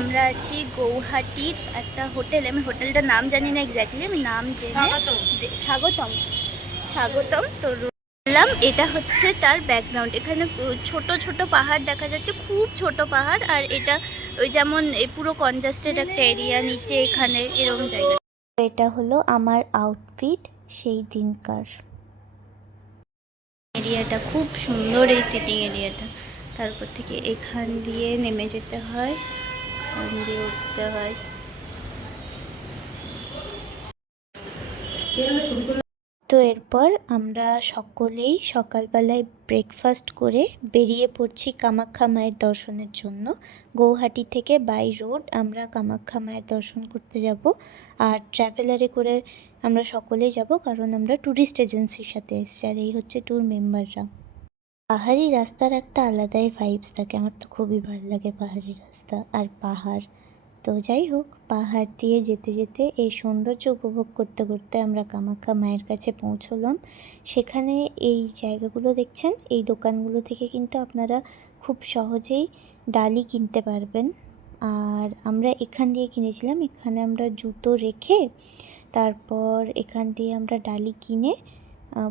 আমরা আছি গৌহাটির একটা হোটেল। আমি হোটেলটার নাম জানি না এক্স্যাক্টলি আমি নাম জেনে স্বাগতম। স্বাগতম। স্বাগতম তো বললাম এটা হচ্ছে তার ব্যাকগ্রাউন্ড এখানে ছোট ছোট পাহাড় দেখা যাচ্ছে খুব ছোট পাহাড়। আর এটা ওই যেমন পুরো কনজাস্টেড একটা এরিয়া নিচে এখানে এরকম জায়গা। এটা হলো আমার আউটফিট সেই দিনকার। এরিয়াটা খুব সুন্দর এই সিটিং এরিয়াটা তারপর থেকে এখান দিয়ে নেমে যেতে হয়। দিয়ে উঠতে হয়। তো এরপর আমরা সকলেই সকালবেলায় ব্রেকফাস্ট করে বেরিয়ে পড়ছি কামাখ্যা মায়ের দর্শনের জন্য। গৌহাটি থেকে বাই রোড আমরা কামাখ্যা মায়ের দর্শন করতে যাব আর ট্রাভেলারে করে আমরা সকলেই যাব কারণ আমরা ট্যুরিস্ট এজেন্সির সাথে এসেছি আর এই হচ্ছে ট্যুর মেম্বাররা পাহাড়ি রাস্তার একটা আলাদাই ভাইবস থাকে। আমার তো খুবই ভালো লাগে পাহাড়ি রাস্তা আর পাহাড়। তো যাই হোক, পাহাড় দিয়ে যেতে যেতে এই সৌন্দর্য উপভোগ করতে করতে আমরা কামাখ্যা মায়ের কাছে পৌঁছলাম। সেখানে এই জায়গাগুলো দেখছেন? এই দোকানগুলো থেকে কিন্তু আপনারা খুব সহজেই ডালি কিনতে পারবেন। আর আমরা এখান দিয়ে কিনেছিলাম। এখানে আমরা জুতো রেখে তারপর এখান দিয়ে আমরা ডালি কিনে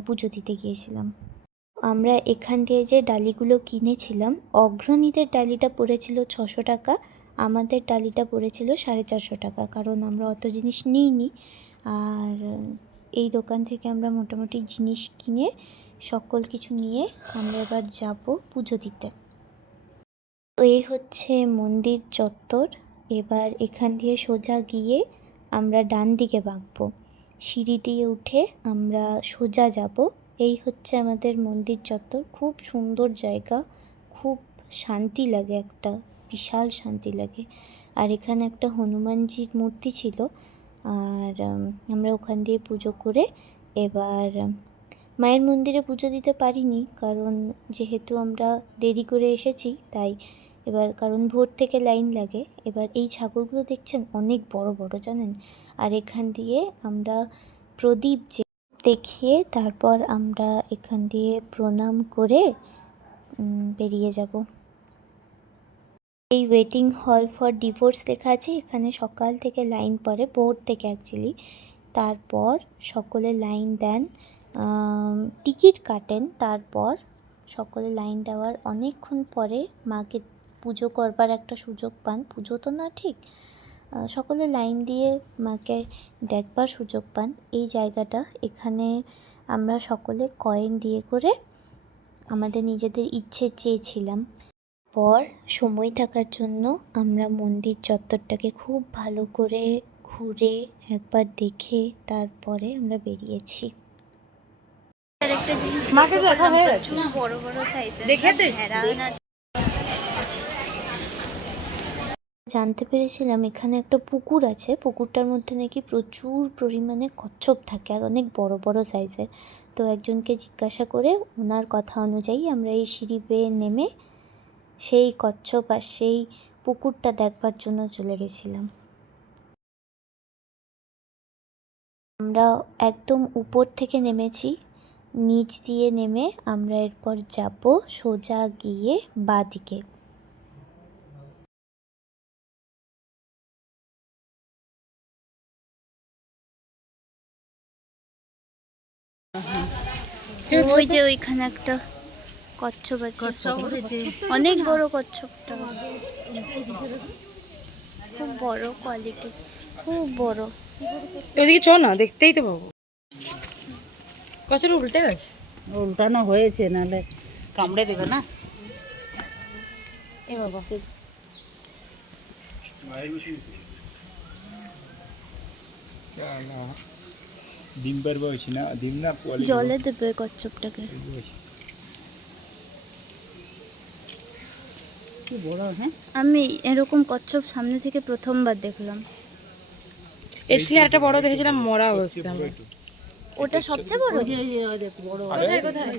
পুজো দিতে গিয়েছিলাম। আমরা এখান দিয়ে যে ডালিগুলো কিনেছিলাম, অগ্রণীদের ডালিটা পড়েছিল ছশো টাকা, আমাদের ডালিটা পড়েছিল সাড়ে চারশো টাকা, কারণ আমরা অত জিনিস নিইনি। আর এই দোকান থেকে আমরা মোটামুটি জিনিস কিনে সকল কিছু নিয়ে আমরা এবার যাব পুজো দিতে। এই হচ্ছে মন্দির চত্বর। এবার এখান দিয়ে সোজা গিয়ে আমরা ডান দিকে বাঁকবো। সিঁড়ি দিয়ে উঠে আমরা সোজা যাব। এই হচ্ছে আমাদের মন্দির চত্বর। খুব সুন্দর জায়গা, খুব শান্তি লাগে, একটা বিশাল শান্তি লাগে। আর এখানে একটা হনুমানজির মূর্তি ছিল, আর আমরা ওখান দিয়ে পুজো করে এবার মায়ের মন্দিরে পুজো দিতে পারিনি, কারণ যেহেতু আমরা দেরি করে এসেছি, তাই এবার, কারণ ভোর থেকে লাইন লাগে। এবার এই ছাগলগুলো দেখছেন, অনেক বড় বড়, জানেন? আর এখান দিয়ে আমরা প্রদীপ যে দেখিয়ে তারপর আমরা এখান দিয়ে প্রণাম করে বেরিয়ে যাব। এই ওয়েটিং হল ফর ডিভোর্স লেখা আছে। এখানে সকাল থেকে লাইন পড়ে, ভোর থেকে অ্যাকচুয়ালি তারপর সকলে লাইন দেন টিকিট কাটেন। তারপর সকলে লাইন দেওয়ার অনেকক্ষণ পরে মাকে পুজো করবার একটা সুযোগ পান। পুজো তো না ঠিক সকলে লাইন দিয়ে মাকে দেখবার সুযোগ পান। এই জায়গাটা এখানে আমরা সকলে কয়েন দিয়ে করে আমাদের নিজেদের ইচ্ছে চেয়েছিলাম। পর সময় থাকার জন্য আমরা মন্দির চত্বরটাকে খুব ভালো করে ঘুরে একবার দেখে তারপরে আমরা বেরিয়েছি। আরেকটা জিনিস মাকে দেখা হয়ে গেছে। বড় বড় সাইজের দেখে জানতে পেরেছিলাম এখানে একটা পুকুর আছে। পুকুরটার মধ্যে নাকি প্রচুর পরিমাণে কচ্ছপ থাকে আর অনেক বড় বড় সাইজের তো একজনকে জিজ্ঞাসা করে ওনার কথা অনুযায়ী আমরা এই সিঁড়ি বেয়ে নেমে সেই কচ্ছপ আর সেই পুকুরটা দেখবার জন্য চলে গেছিলাম। আমরা একদম উপর থেকে নেমেছি, নিচ দিয়ে নেমে আমরা এরপর যাব সোজা গিয়ে বাদিকে ওই যে ওইখানে একটা কচ্ছপ আছে। কচ্ছপ। অনেক বড় কচ্ছপটা। খুব বড় কোয়ালিটি খুব বড়। ওইদিকে চ না দেখতেই তো পাবো। কচুর উল্টে গেছে? উল্টানো হয়েছে নাহলে কামড়ে দেবে না। এ বাবা ডিম পারব হয়েছি না ডিম না পোয়ালি জলে দেবে কচ্ছপটাকে। বড় হ্যাঁ? আমি এরকম কচ্ছপ সামনে থেকে প্রথমবার দেখলাম। এর থেকে একটা বড় দেখেছিলাম মরা অবস্থা ওটা সবচেয়ে বড়? কোথায় কোথায়?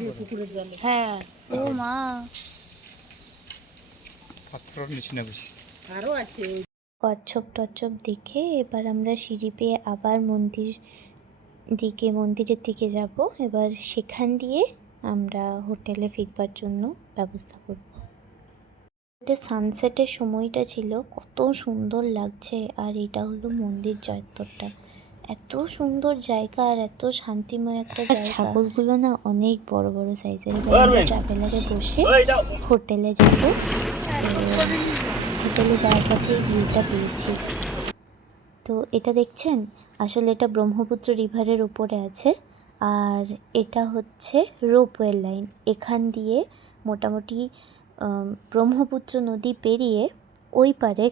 হ্যাঁ। ও মা। পাথর নিচে না বেশি আরও আছে। কচ্ছপ টচ্ছপ দেখে এবার আমরা সিঁড়ি পেয়ে আবার মন্দির দিকে মন্দিরের দিকে যাব। এবার সেখান দিয়ে আমরা হোটেলে ফিরবার জন্য ব্যবস্থা করব। এটা সানসেটের সময়টা ছিল কত সুন্দর লাগছে। আর এটা হলো মন্দির চত্বরটা। এত সুন্দর জায়গা আর এত শান্তিময় একটা জায়গা। ছাগলগুলো না অনেক বড় বড় সাইজের ট্রাভেলারে বসে হোটেলে যাব। হোটেলে যাওয়ার পথে ভিউটা পেয়েছি। তো এটা দেখছেন? আসলে এটা ব্রহ্মপুত্র রিভারের উপরে আছে। আর এটা হচ্ছে রোপওয়ে লাইন। এখান দিয়ে মোটামুটি ব্রহ্মপুত্র নদী পেরিয়ে ওই পারে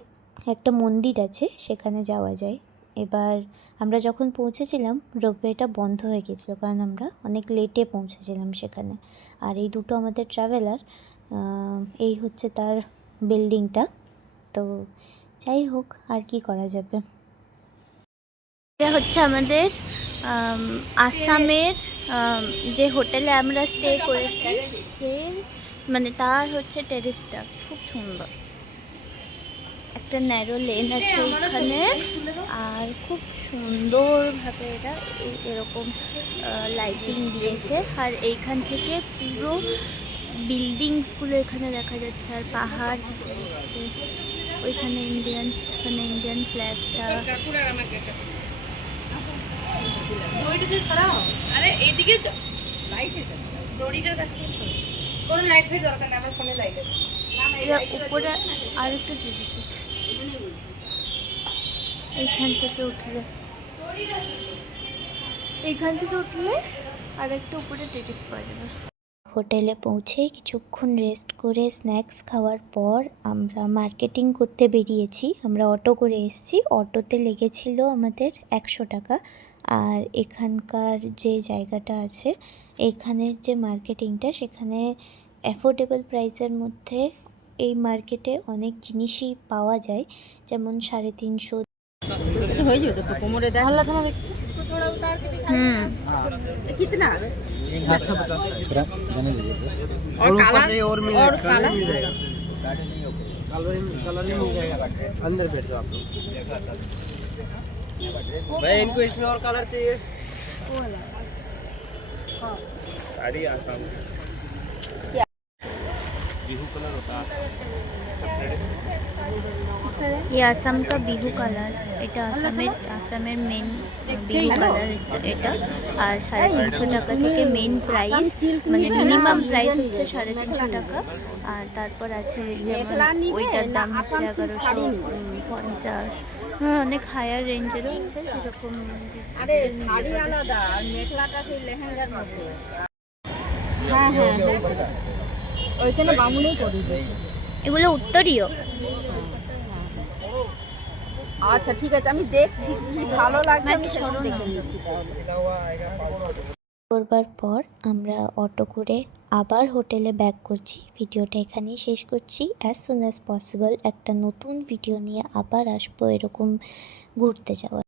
একটা মন্দির আছে, সেখানে যাওয়া যায়। এবার আমরা যখন পৌঁছেছিলাম, রোপওয়েটা বন্ধ হয়ে গেছিল কারণ আমরা অনেক লেটে পৌঁছেছিলাম সেখানে। আর এই দুটো আমাদের ট্রাভেলার এই হচ্ছে তার বিল্ডিংটা তো যাই হোক, আর কি করা যাবে? এটা হচ্ছে আমাদের আম, আসামের যে হোটেলে আমরা স্টে করেছি সে মানে তার হচ্ছে টেরেসটা খুব সুন্দর। একটা ন্যারো লেন আছে এইখানে আর খুব সুন্দরভাবে এরা এরকম লাইটিং দিয়েছে। আর এইখান থেকে পুরো বিল্ডিংসগুলো এখানে দেখা যাচ্ছে আর পাহাড় ওইখানে ইন্ডিয়ান ওখানে ইন্ডিয়ান ফ্ল্যাগটা সরাও। আরে এদিকে যাও লাইটে যাও দড়িটার কাছ থেকে কোনো লাইট ফাইট দরকার নেই আমার ফোনে লাইট আছে। উপরে আরেকটা জিনিস আছে এইখান থেকে উঠলে। এইখান থেকে উঠলে আর একটা উপরে টেটিস পাওয়া যাবে। হোটেলে পৌঁছে কিছুক্ষণ রেস্ট করে স্ন্যাক্স খাওয়ার পর আমরা মার্কেটিং করতে বেরিয়েছি। আমরা অটো করে এসেছি। অটোতে লেগেছিল আমাদের একশো টাকা। আর এখানকার যে জায়গাটা আছে, এখানের যে মার্কেটিংটা, সেখানে অ্যাফোর্ডেবল প্রাইসের মধ্যে এই মার্কেটে অনেক জিনিসই পাওয়া যায়। যেমন সাড়ে তিনশো तो हो तो जाएगा तो कोमोरे दे हल्ला थोड़ा देख इसको थोड़ा उतार के दिखा हम्म हाँ। कितना सात सौ पचास जाने दीजिए और काला? और मिल और काला मिल जाएगा कलर ही मिल जाएगा अंदर बैठ जाओ आप लोग। भाई इनको इसमें और कलर चाहिए? हाँ। साड़ी आसाम बिहू कलर होता है ये आसाम का बिहू कलर এটা আসামের আসামের মেন বিহু কালার এটা আর সাড়ে তিনশো টাকা থেকে মেন প্রাইস মানে মিনিমাম প্রাইস হচ্ছে সাড়ে তিনশো টাকা আর তারপর আছে যেমন ওইটার দাম হচ্ছে এগারোশো পঞ্চাশ আর অনেক হায়ার রেঞ্জেরও হচ্ছে সেরকম আরে শাড়ি আলাদা আর মেখলাটা সেই লেহেঙ্গার মতো হ্যাঁ হ্যাঁ হ্যাঁ ওইখানে বামুনেই করি এগুলো উত্তরীয়। আচ্ছা ঠিক আছে আমি দেখছি কি ভালো লাগছে আমি সেটা দেখে নিচ্ছি। করবার পর আমরা অটো করে আবার হোটেলে ব্যাক করছি। ভিডিওটা এখানেই শেষ করছি। অ্যাজ সুন অ্যাজ পসিবল একটা নতুন ভিডিও নিয়ে আবার আসব এরকম ঘুরতে যাওয়া